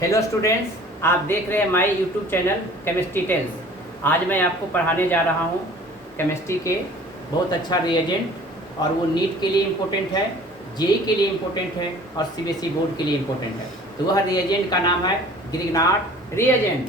Hello students, आप देख रहे हैं my YouTube channel Chemistry Tales. आज मैं आपको पढ़ाने जा रहा हूं केमिस्ट्री के बहुत अच्छा रिएजेंट, और वो नीट के लिए इम्पोर्टेंट है, जेई के लिए इम्पोर्टेंट है और सीबीएसई बोर्ड के लिए इम्पोर्टेंट है। तो वह रिएजेंट का नाम है ग्रिग्नार्ड रिएजेंट।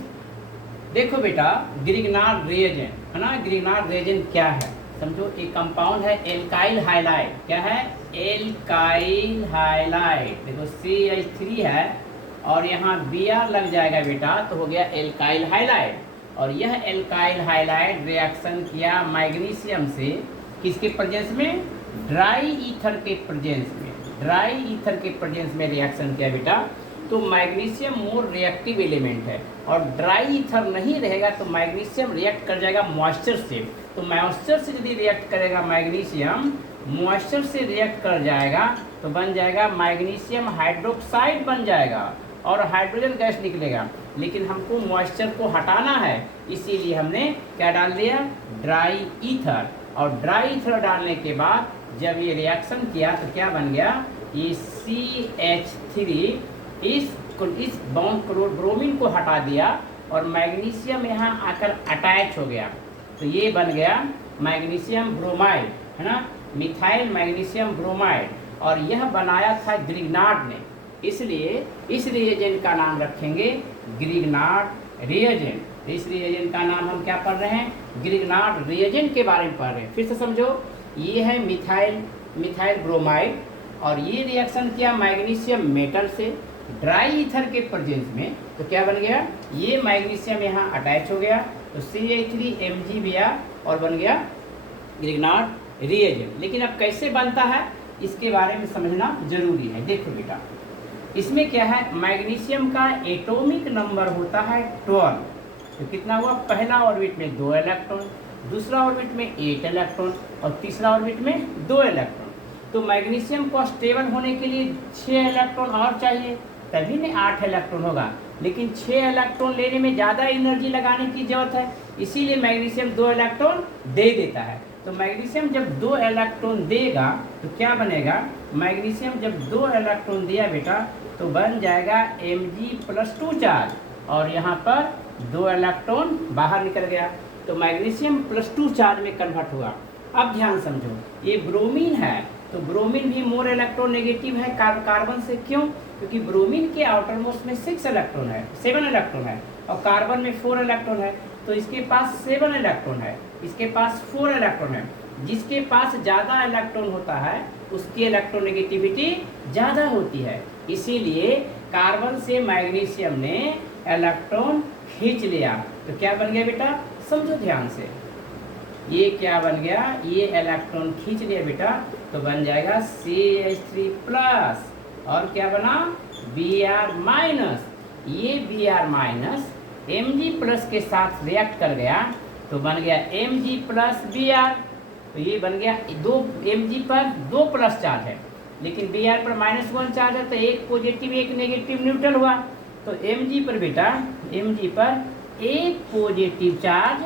देखो बेटा, ग्रिग्नार्ड रिएजेंट है ना। ग्रिग्नार्ड रिएजेंट क्या है समझो। एक कंपाउंड है एल्काइल हाइलाइड। क्या है? Alkyl halide. देखो CH3 है और यहाँ Br लग जाएगा बेटा, तो हो गया एल्काइल हाइलाइड। और यह एल्काइल हाइलाइड रिएक्शन किया मैग्नीशियम से, किसके प्रेजेंस में? ड्राई ईथर के प्रेजेंस में। ड्राई ईथर के प्रेजेंस में रिएक्शन किया बेटा। तो मैग्नीशियम मोर रिएक्टिव एलिमेंट है, और ड्राई ईथर नहीं रहेगा तो मैग्नीशियम रिएक्ट कर जाएगा मॉइस्चर से। तो मॉइस्चर से यदि रिएक्ट करेगा मैग्नीशियम, मॉइस्चर से रिएक्ट कर जाएगा तो बन जाएगा मैग्नीशियम हाइड्रोक्साइड बन जाएगा और हाइड्रोजन गैस निकलेगा। लेकिन हमको मॉइस्चर को हटाना है, इसीलिए हमने क्या डाल दिया? Dry ether. और ड्राई ईथर डालने के बाद जब ये रिएक्शन किया तो क्या बन गया? ये CH3 इस बॉन्ड ब्रोमीन को हटा दिया और मैग्नीशियम यहाँ आकर अटैच हो गया। तो ये बन गया मैग्नीशियम ब्रोमाइड, है ना, मिथाइल मैग्नीशियम ब्रोमाइड। और यह बनाया था ग्रिग्नार्ड ने, इसलिए इस रिएजेंट का नाम रखेंगे ग्रिग्नार्ड रिएजेंट। इस रिएजेंट का नाम हम क्या पढ़ रहे हैं? ग्रिग्नार्ड रिएजेंट के बारे में पढ़ रहे हैं। फिर से समझो, ये है मिथाइल ब्रोमाइड, और ये रिएक्शन किया मैग्नीशियम मेटल से ड्राई ईथर के प्रेजेंस में। तो क्या बन गया? ये मैग्नीशियम यहाँ अटैच हो गया, तो CH3MgBr और बन गया ग्रिग्नार्ड रिएजेंट। लेकिन अब कैसे बनता है इसके बारे में समझना जरूरी है। देखो बेटा, इसमें क्या है? मैग्नीशियम का एटॉमिक नंबर होता है 12। तो कितना हुआ? पहला ऑर्बिट में 2 इलेक्ट्रॉन, दूसरा ऑर्बिट में 8 इलेक्ट्रॉन और तीसरा ऑर्बिट में 2 इलेक्ट्रॉन। तो मैग्नीशियम को स्टेबल होने के लिए 6 इलेक्ट्रॉन और चाहिए, तभी ने 8 इलेक्ट्रॉन होगा। लेकिन 6 इलेक्ट्रॉन लेने में ज़्यादा एनर्जी लगाने की जरूरत है, इसीलिए मैग्नीशियम 2 इलेक्ट्रॉन दे देता है। तो मैग्नीशियम जब 2 इलेक्ट्रॉन देगा तो क्या बनेगा? मैग्नीशियम जब 2 इलेक्ट्रॉन दिया बेटा तो बन जाएगा Mg+2 चार्ज, और यहाँ पर 2 इलेक्ट्रॉन बाहर निकल गया, तो मैग्नीशियम +2 चार्ज में कन्वर्ट हुआ। अब ध्यान समझो, ये ब्रोमीन है, तो ब्रोमीन भी मोर इलेक्ट्रोनेगेटिव है कार्बन से। क्यों? क्योंकि ब्रोमीन के आउटर मोस्ट में 7 इलेक्ट्रॉन है और कार्बन में 4 इलेक्ट्रॉन है। तो इसके पास 7 इलेक्ट्रॉन है, इसके पास 4 इलेक्ट्रॉन है। जिसके पास ज़्यादा इलेक्ट्रॉन होता है उसकी इलेक्ट्रोनेगेटिविटी ज़्यादा होती है, इसीलिए कार्बन से मैग्नीशियम ने इलेक्ट्रॉन खींच लिया। तो क्या बन गया बेटा? समझो ध्यान से, ये क्या बन गया? ये इलेक्ट्रॉन खींच लिया बेटा, तो बन जाएगा CH3+, और क्या बना? Br-। ये Br- Mg+ के साथ रिएक्ट कर गया तो बन गया Mg+Br। तो ये बन गया 2 Mg पर 2 प्लस चार्ज है, लेकिन Br पर -1 चार्ज है, तो एक पॉजिटिव एक नेगेटिव न्यूट्रल हुआ। तो Mg पर बेटा, Mg पर एक पॉजिटिव चार्ज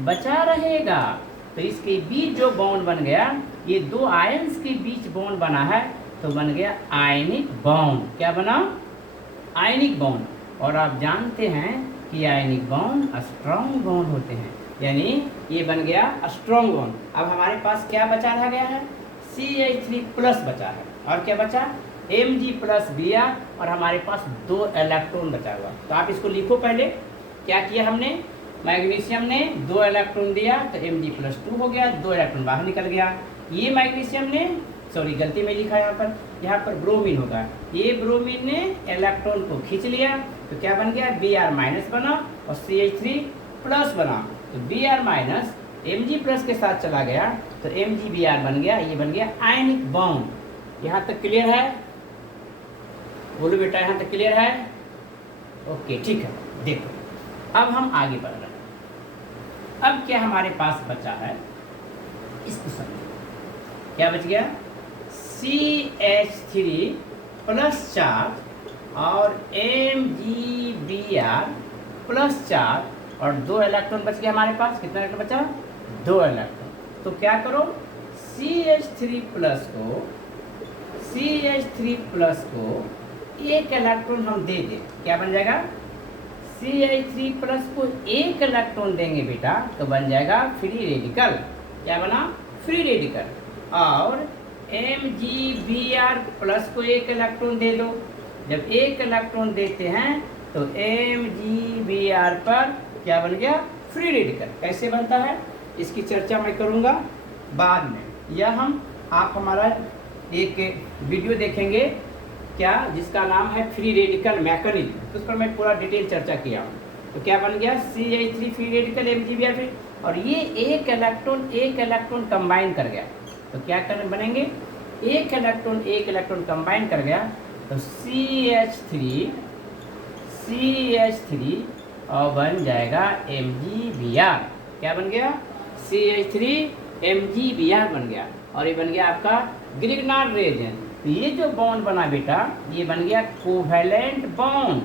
बचा रहेगा। तो इसके बीच जो बॉन्ड बन गया, ये 2 आयंस के बीच बॉन्ड बना है, तो बन गया आयनिक बॉन्ड। क्या बना? Ionic bond. और आप जानते हैं कि आयनिक बॉन्ड स्ट्रॉन्ग बॉन्ड होते हैं, यानी ये बन गया स्ट्रॉन्ग बॉन्ड। अब हमारे पास क्या बचा रह गया है? CH3+ बचा है, और क्या बचा? Mg+Br, और हमारे पास 2 इलेक्ट्रॉन बचा हुआ। तो आप इसको लिखो। पहले क्या किया हमने? मैग्नीशियम ने 2 इलेक्ट्रॉन दिया तो Mg+2 हो गया, 2 इलेक्ट्रॉन बाहर निकल गया। ये मैग्नीशियम ने, सॉरी गलती में लिखा यहाँ पर ब्रोमीन होगा, ये ब्रोमीन ने इलेक्ट्रॉन को खींच लिया, तो क्या बन गया? Br- बना और CH3+ बना। तो Br- Mg+ के साथ चला गया तो MgBr बन गया। ये बन गया आयनिक बॉन्ड। यहाँ तक क्लियर है? बोलो बेटा, यहाँ तक क्लियर है? ओके, ठीक है। देखो, अब हम आगे बढ़ रहे हैं। अब क्या हमारे पास बचा है, इसको समझो। क्या बच गया? CH3+ चार्ज और Mg+Br+ चार्ज, और 2 इलेक्ट्रॉन बच गया हमारे पास। कितना इलेक्ट्रॉन बचा? 2 इलेक्ट्रॉन। तो क्या करो? CH3+ को एक इलेक्ट्रॉन हम दे दें, क्या बन जाएगा, CH3 प्लस को एक इलेक्ट्रॉन देंगे बेटा तो बन जाएगा फ्री रेडिकल। क्या बना, फ्री रेडिकल। और MgBr प्लस को एक इलेक्ट्रॉन दे दो, जब एक इलेक्ट्रॉन देते हैं तो MgBr पर क्या बन गया, फ्री रेडिकल। कैसे बनता है इसकी चर्चा मैं करूंगा बाद में, या आप हमारा एक वीडियो देखेंगे क्या, जिसका नाम है फ्री रेडिकल मैकेनिज्म, तो उस पर मैं पूरा डिटेल चर्चा किया हूँ। तो क्या बन गया, CH3 free radical MgBr free, और ये एक इलेक्ट्रॉन कंबाइन कर गया तो क्या बनेंगे, एक इलेक्ट्रॉन कंबाइन कर गया तो CH3 और बन जाएगा MgBr। क्या बन गया, CH3 MgBr बन गया, और ये बन गया आपका ग्रिग्नार्ड रिएजेंट। तो ये जो बॉन्ड बना बेटा, ये बन गया कोवैलेंट बॉन्ड,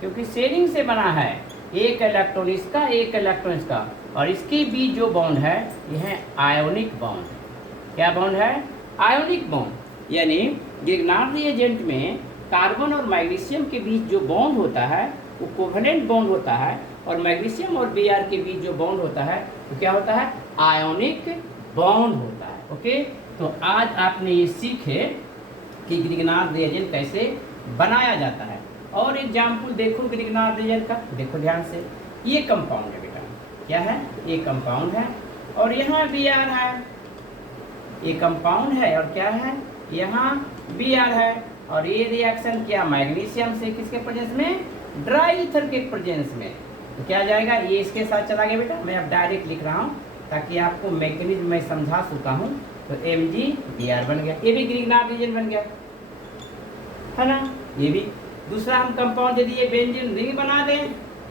क्योंकि शेयरिंग से बना है, एक इलेक्ट्रॉन इसका एक इलेक्ट्रॉन इसका, और इसके बीच जो बॉन्ड है ये है आयोनिक बॉन्ड। क्या बॉन्ड है, आयोनिक बॉन्ड। यानी ग्रिग्नार्ड रिएजेंट में कार्बन और मैग्नीशियम के बीच जो बॉन्ड होता है वो कोवैलेंट बॉन्ड होता है, और मैग्नीशियम और Br के बीच जो बॉन्ड होता है तो क्या होता है, आयोनिक बॉन्ड होता है। ओके, तो आज आपने ये सीखे कि ग्रिग्नार्ड रिएजेंट कैसे बनाया जाता है। और एग्जाम्पल देखो ग्रिग्नार्ड रिएजेंट का, देखो ध्यान से, ये कंपाउंड है बेटा, क्या है, ये कंपाउंड है, और यहाँ Br है, ये कंपाउंड है और क्या है, यहाँ Br है, और ये रिएक्शन किया मैग्नीशियम से, किसके प्रेजेंस में, ड्राई ईथर के प्रेजेंस में, तो क्या जाएगा, ये इसके साथ चला गया बेटा। मैं अब डायरेक्ट लिख रहा हूँ ताकि आपको मैकेनिज्म मैं समझा चुका हूँ। तो MgBr बन गया, ये भी ग्रिग्नार्ड रिएजेंट बन गया है ना। ये भी दूसरा हम कंपाउंड यदि ये बेंजीन रिंग बना दें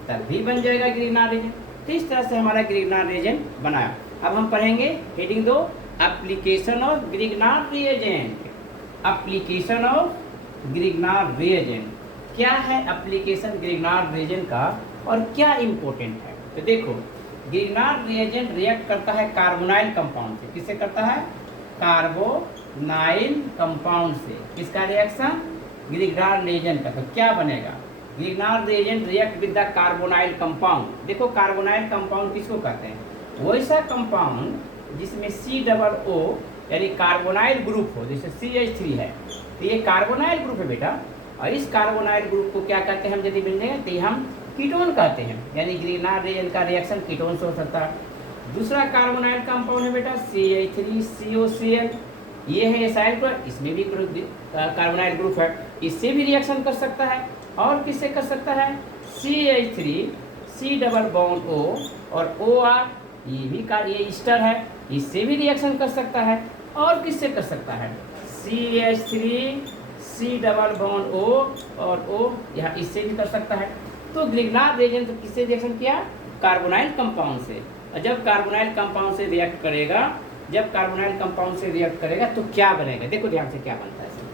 तब भी बन जाएगा ग्रिग्नार्ड रिएजेंट। तो इस तरह से हमारा ग्रिग्नार्ड रिएजेंट बनाया। अब हम पढ़ेंगे heading 2, application of Grignard reagent. Application of Grignard reagent, क्या है एप्लीकेशन ग्रिग्नार्ड रिएजेंट का और क्या इंपॉर्टेंट है। तो देखो, ग्रिग्नार्ड रिएजेंट रिएक्ट करता है कार्बोनाइल कंपाउंड से। किससे करता है, कार्बोनाइल कंपाउंड से। किसका रिएक्शन, ग्रिग्नार्ड रिएजेंट का। तो क्या बनेगा, Grignard reagent react with the carbonyl compound. देखो कार्बोनाइल कंपाउंड किसको कहते हैं, वैसा कंपाउंड जिसमें COO यानी कार्बोनाइल ग्रुप हो, जैसे CH3 है, तो ये कार्बोनाइल ग्रुप है बेटा। और इस कार्बोनाइल ग्रुप को क्या कहते हैं हम, यदि मिल जाएंगे तो हम कीटोन कहते हैं, यानी ग्रिग्नार्ड रिएजेंट का रिएक्शन कीटोन से हो सकता है। दूसरा कार्बोनाइल कंपाउंड है बेटा CH3COCl, ये है एसाइल ग्रुप, इसमें भी कार्बोनाइल ग्रुप है, इससे भी रिएक्शन कर सकता है। और किससे कर सकता है, CH3 C double bond O और OR, ये भी ये ईस्टर है, इससे भी रिएक्शन कर सकता है। और किससे कर सकता है, CH3 C double bond O और O, यहाँ इससे भी कर सकता है। तो ग्रिग्नार्ड रिएजेंट तो किससे रिएक्शन किया, कार्बोनाइल कंपाउंड से। और जब कार्बोनाइल कंपाउंड से रिएक्ट करेगा, जब कार्बोनाइल कंपाउंड से रिएक्ट करेगा तो क्या बनेगा, देखो ध्यान से क्या बनता है इसमें।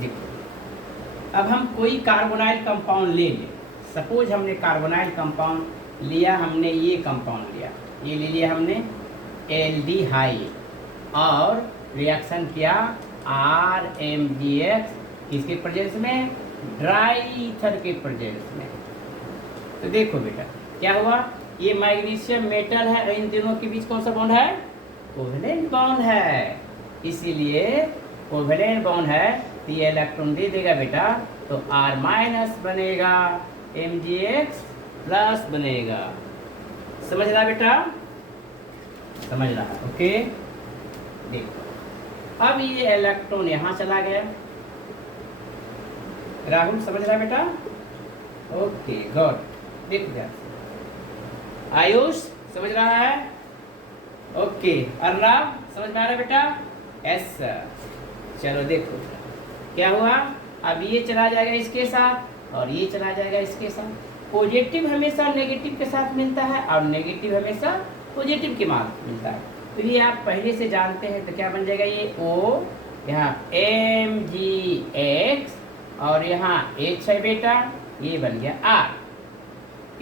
देखो, अब हम कोई कार्बोनाइल कंपाउंड ले लें, सपोज हमने कार्बोनाइल कंपाउंड लिया, हमने ये कंपाउंड लिया, ये ले लिया हमने एल्डिहाइड, और रिएक्शन किया RMgX किसके प्रेजेंस में, ड्राई ईथर के प्रेजेंस में। तो देखो बेटा क्या हुआ, ये मैग्नीशियम मेटल है, इन तीनों के बीच कौन सा बॉन्ड है, कोवैलेंट बॉन्ड है, इसीलिए कोवैलेंट बॉन्ड है तो ये इलेक्ट्रॉन दे देगा बेटा, तो R- बनेगा, MgX प्लस बनेगा। समझ रहा बेटा, समझ रहा, ओके। देखो अब ये इलेक्ट्रॉन यहाँ चला गया, राहुल समझ रहा बेटा, ओके गुड। देखो ध्यान से, आयुष समझ रहा है, ओके। अर्नव समझ में आ रहा है बेटा, यस सर। चलो देखो क्या हुआ, अब ये चला जाएगा इसके साथ और ये चला जाएगा इसके साथ। पॉजिटिव हमेशा नेगेटिव के साथ मिलता है और नेगेटिव हमेशा पॉजिटिव के साथ मिलता है। तो ये आप पहले से जानते हैं। तो क्या बन जाएगा, ये O, यहाँ MgX और यहाँ H है बेटा, ये बन गया R।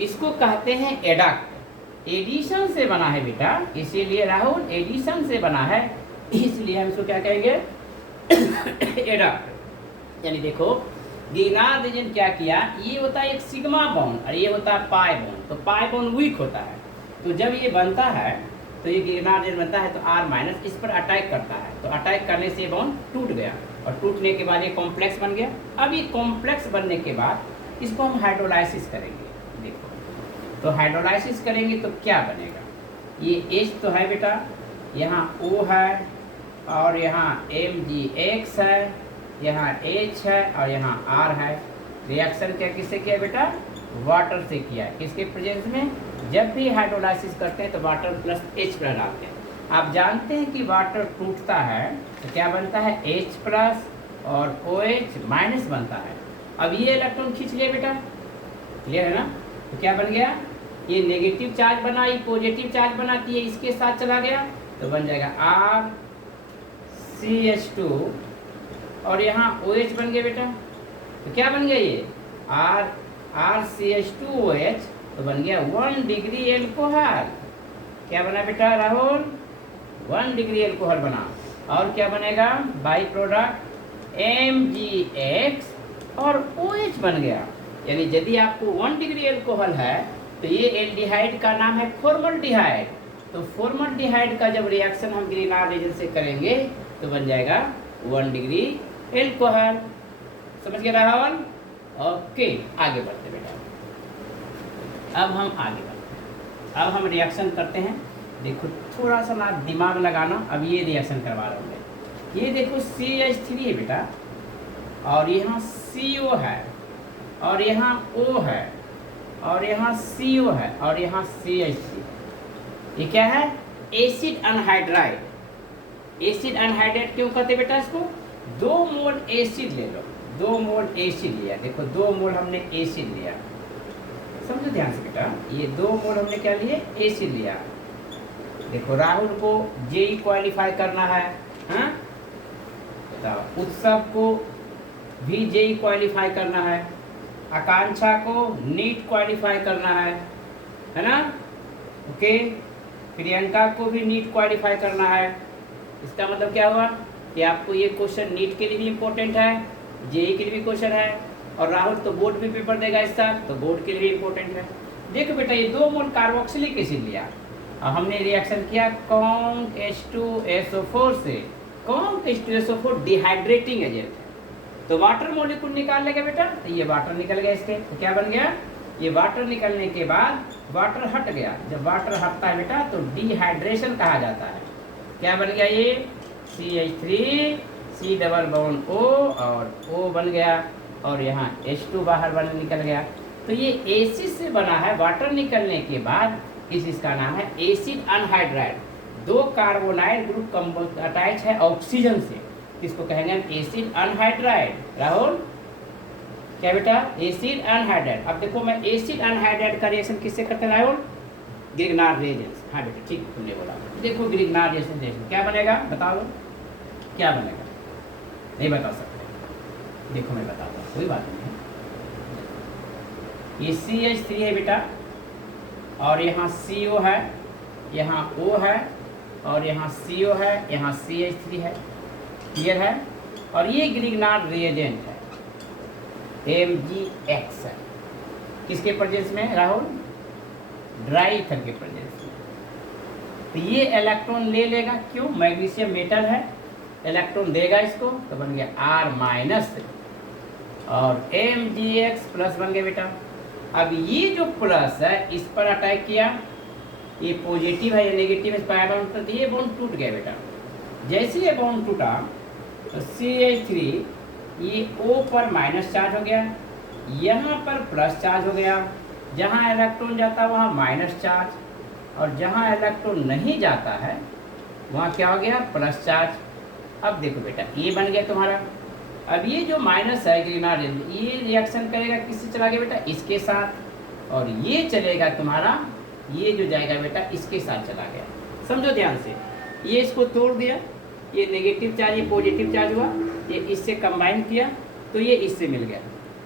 इसको कहते हैं एडक्ट, एडिशन से बना है बेटा, इसीलिए राहुल एडिशन से बना है, इसलिए हम इसको क्या कहेंगे, एडक्ट। यानी देखो गिरनार रीजन क्या किया, ये होता है एक सिग्मा बॉन्ड और ये होता है पाई बॉन्ड। तो पाई बॉन्ड वीक होता है, तो जब ये बनता है तो ये गिरनार रीजन बनता है तो R माइनस इस पर अटैक करता है, तो अटैक करने से बॉन्ड टूट गया और टूटने के बाद ये कॉम्प्लेक्स बन गया। अब ये कॉम्प्लेक्स बनने के बाद इसको हम हाइड्रोलाइसिस करेंगे। देखो तो हाइड्रोलाइसिस करेंगे तो क्या बनेगा, ये H तो है बेटा, यहाँ O है और यहाँ MgX है, यहाँ H है और यहाँ R है। रिएक्शन क्या किससे किया बेटा, वाटर से किया है। किसके प्रेजेंस में, जब भी हाइड्रोलाइसिस करते हैं तो वाटर प्लस H प्लस डालते हैं। आप जानते हैं कि वाटर टूटता है तो क्या बनता है, H प्लस और OH माइनस बनता है। अब ये इलेक्ट्रॉन खींच लिया बेटा, क्लियर है ना, तो क्या बन गया, ये नेगेटिव चार्ज बना, ये पॉजिटिव चार्ज बनाती है, इसके साथ चला गया तो बन जाएगा RCH2 और यहाँ OH बन गया बेटा, तो क्या बन गया ये RCH2OH, तो बन गया 1 डिग्री एल्कोहल। क्या बना बेटा राहुल, 1 डिग्री एल्कोहल बना। और क्या बनेगा, बाई प्रोडक्ट MgX और OH बन गया। यानी यदि आपको 1 डिग्री एल्कोहल है तो ये एल्डिहाइड का नाम है फॉर्मल्डिहाइड। तो फॉर्मल्डिहाइड का जब रिएक्शन हम ग्रीनार रीजन से करेंगे तो बन जाएगा 1 डिग्री एल्कोहल। समझ गया राहुल, ओके आगे बढ़ते बेटा। अब हम आगे बढ़ते हैं, अब हम रिएक्शन करते हैं। देखो थोड़ा सा ना दिमाग लगाना, अब ये रिएक्शन करवा रहा हूँ मैं। ये देखो CH3 है बेटा और यहाँ CO है और यहाँ O है और यहाँ CO है और यहाँ CH3। ये क्या है, एसिड अनहाइड्राइड। एसिड अनहाइड्राइड क्यों कहते बेटा इसको, 2 मोल एसिड ले लो, 2 मोल एसिड लिया। देखो 2 मोल हमने एसिड लिया, समझो ध्यान से बेटा, ये 2 मोल हमने क्या लिए, एसिड लिया। देखो राहुल को जेई क्वालिफाई करना है, हाँ बताओ, उत्सव को भी जेई क्वालिफाई करना है, आकांक्षा को नीट क्वालिफाई करना है ना, ओके, प्रियंका को भी नीट क्वालिफाई करना है। इसका मतलब क्या हुआ कि आपको ये क्वेश्चन नीट के लिए भी इम्पोर्टेंट है, जेई के लिए भी क्वेश्चन है, और राहुल तो बोर्ड भी पेपर देगा इस साल, तो बोर्ड के लिए भी इम्पोर्टेंट है। देखो बेटा ये 2 मोल कार्बोक्सिलिक एसिड लिया और हमने रिएक्शन किया कॉन्क H2SO4 से। कॉन्क H2SO4 डिहाइड्रेटिंग एजेंट है, तो वाटर मॉलिक्यूल निकाल लेगा बेटा, तो ये वाटर निकल गया इसके, तो क्या बन गया, ये वाटर निकलने के बाद वाटर हट गया। जब वाटर हटता है बेटा तो डिहाइड्रेशन कहा जाता है। क्या बन गया ये CH3 C double bond O और O बन गया और यहाँ H2 बाहर निकल गया। तो ये एसिड से बना है, वाटर निकलने के बाद इसका नाम है acid anhydride. 2 carbonyl group attach है ऑक्सीजन से, किसको कहेंगे हम, एसिड अनहाइड्राइड। राहुल क्या बेटा, एसिड अनहाइड्राइड। अब देखो मैं एसिड अनहाइड्राइड का रिएक्शन किससे करते हैं राहुल, ग्रिग्नार रिएजेंस। हाँ बेटा ठीक तुमने बोला। देखो ग्रिग्नार रिएजेंस क्या बनेगा, बताओ क्या बनेगा, नहीं बता सकते, देखो मैं बताऊंगा, कोई बात नहीं है। ये CH3 है बेटा और यहाँ CO है, यहाँ O है और यहाँ CO है, यहाँ CH3 है, क्लियर है। और ये ग्रिग्नार रिएजेंट है MgX है, किसके प्रेजेंस में राहुल, ड्राई ईथर के प्रेजेंस में। तो ये इलेक्ट्रॉन ले लेगा, क्यों, मैग्नीशियम मेटल है, इलेक्ट्रॉन देगा इसको, तो बन गया R माइनस और MgX प्लस बन गया बेटा। अब ये जो प्लस है इस पर अटैक किया, ये पॉजिटिव है, ये नेगेटिव है, पाई बॉन्ड पर, तो ये बॉन्ड टूट गया बेटा। जैसे ये बॉन्ड टूटा तो CH3 ये O पर माइनस चार्ज हो गया, यहाँ पर प्लस चार्ज हो गया, जहाँ इलेक्ट्रॉन जाता है वहाँ माइनस चार्ज, और जहाँ इलेक्ट्रॉन नहीं जाता है वहाँ क्या हो गया, प्लस चार्ज। अब देखो बेटा ये बन गया तुम्हारा। अब ये जो माइनस है ग्रिग्नार रिएजेंट, ये रिएक्शन करेगा किससे, चला गया बेटा इसके साथ, और ये चलेगा तुम्हारा, ये जो जाएगा बेटा इसके साथ चला गया। समझो ध्यान से, ये इसको तोड़ दिया, ये नेगेटिव चार्ज ये पॉजिटिव चार्ज हुआ, ये इससे कंबाइन किया तो ये इससे मिल गया,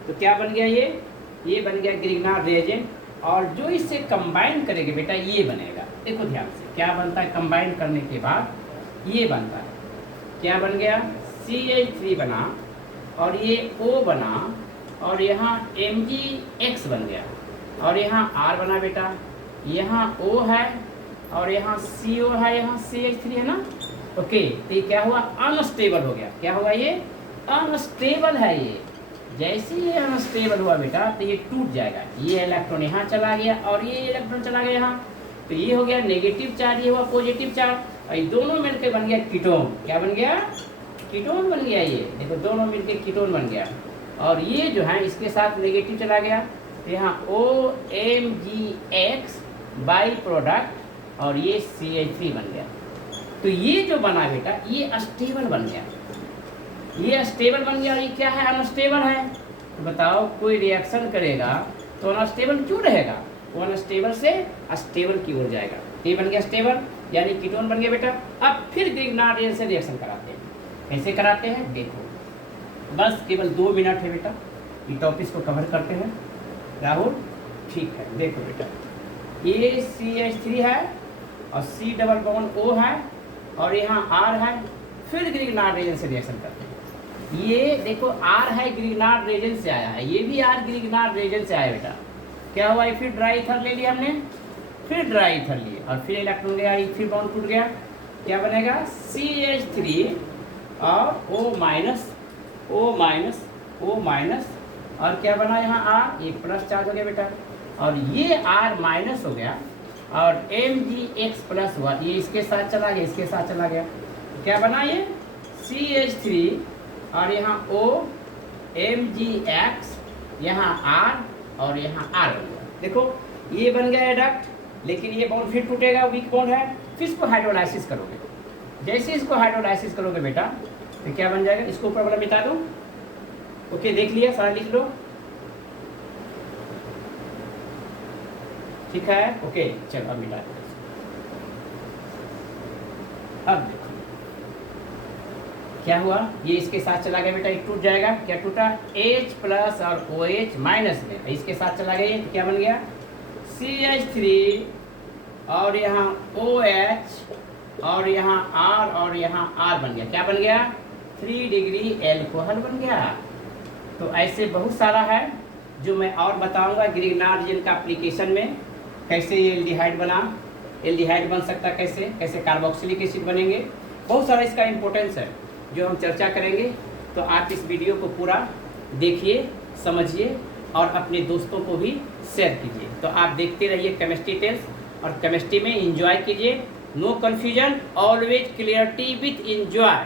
तो क्या बन गया, ये बन गया ग्रिग्नार रिएजेंट। और जो इससे कंबाइन करेंगे बेटा ये बनेगा। देखो ध्यान से क्या बनता है, कंबाइन करने के बाद ये बनता है, क्या बन गया, CH3 बना और ये O बना और यहाँ MgX बन गया और यहाँ R बना बेटा, यहाँ O है और यहाँ CO है, यहाँ CH3 है ना। ओके, तो ये क्या हुआ, अनस्टेबल हो गया। क्या हुआ, ये अनस्टेबल है। ये जैसे ये अनस्टेबल हुआ बेटा तो ये टूट जाएगा। ये इलेक्ट्रॉन यहाँ चला गया और ये इलेक्ट्रॉन चला गया यहाँ, तो ये हो गया नेगेटिव चार्ज, ये हुआ पॉजिटिव चार्ज और ये दोनों मिलकर बन गया कीटोन। क्या बन गया, कीटोन बन गया। ये देखो दोनों मिलकर कीटोन बन गया और ये जो है इसके साथ नेगेटिव चला गया, तो यहाँ OMgX बाई प्रोडक्ट और ये CH3 बन गया। तो ये जो बना बेटा ये अस्टेबल बन गया, ये स्टेबल बन गया। ये क्या है, अनस्टेबल है। तो बताओ कोई रिएक्शन करेगा तो अनस्टेबल क्यों रहेगा, वो अनस्टेबल से स्टेबल की ओर जाएगा। ये बन गया स्टेबल यानी कीटोन बन गया बेटा। अब फिर ग्रिग्नार्ड रेल से रिएक्शन कराते हैं। कैसे कराते हैं देखो, बस केवल 2 मिनट है बेटा, ये टॉपिक को कवर करते हैं। राहुल ठीक है, देखो बेटा ये CH3 है और C डबल बॉन्ड O है और यहाँ R है, फिर ग्रिग्नार्ड रेजन से रिएक्शन करते हैं। ये देखो R है ग्रिग्नार्ड रेजन से आया है, ये भी R ग्रिग्नार्ड रेजन से आया बेटा। क्या हुआ, फिर ड्राई ईथर ले लिया हमने, फिर ड्राई ईथर लिए और फिर इलेक्ट्रॉन गया, फिर बॉन्ड टूट गया। क्या बनेगा, CH3 और O माइनस और क्या बना यहाँ R, ये प्लस चार्ज हो गया बेटा और ये R माइनस हो गया और MgX प्लस हुआ, ये इसके साथ चला गया, इसके साथ चला गया। क्या बना ये CH3 और यहाँ O MgX, यहाँ R और यहाँ R बन गया। देखो ये बन गया एडक्ट, लेकिन ये बॉन्ड फिर टूटेगा, वीक बॉन्ड है। फिर इसको हाइड्रोलाइसिस करोगे, जैसे इसको हाइड्रोलाइसिस करोगे बेटा तो क्या बन जाएगा, इसको ऊपर वाला मिटा दो। ओके, देख लिया, सारा लिख लो, ठीक है। ओके चलो अब मिटा दो। अब देखो क्या हुआ, ये इसके साथ चला गया बेटा, एक टूट जाएगा। क्या टूटा, H प्लस और OH माइनस में इसके साथ चला गया, तो क्या बन गया CH3 और यहाँ OH और यहाँ R और यहाँ R बन गया। क्या बन गया, 3 डिग्री एल्कोहल बन गया। तो ऐसे बहुत सारा है जो मैं और बताऊंगा ग्रिग्नार्ड रेजन का एप्लीकेशन में, कैसे ये एल्डिहाइड बन सकता, कैसे कार्बोक्सिलिक एसिड बनेंगे। बहुत सारा इसका इम्पोर्टेंस है जो हम चर्चा करेंगे। तो आप इस वीडियो को पूरा देखिए, समझिए और अपने दोस्तों को भी शेयर कीजिए। तो आप देखते रहिए केमिस्ट्री टेल्स और केमिस्ट्री में एंजॉय कीजिए। No confusion, always clarity with enjoy.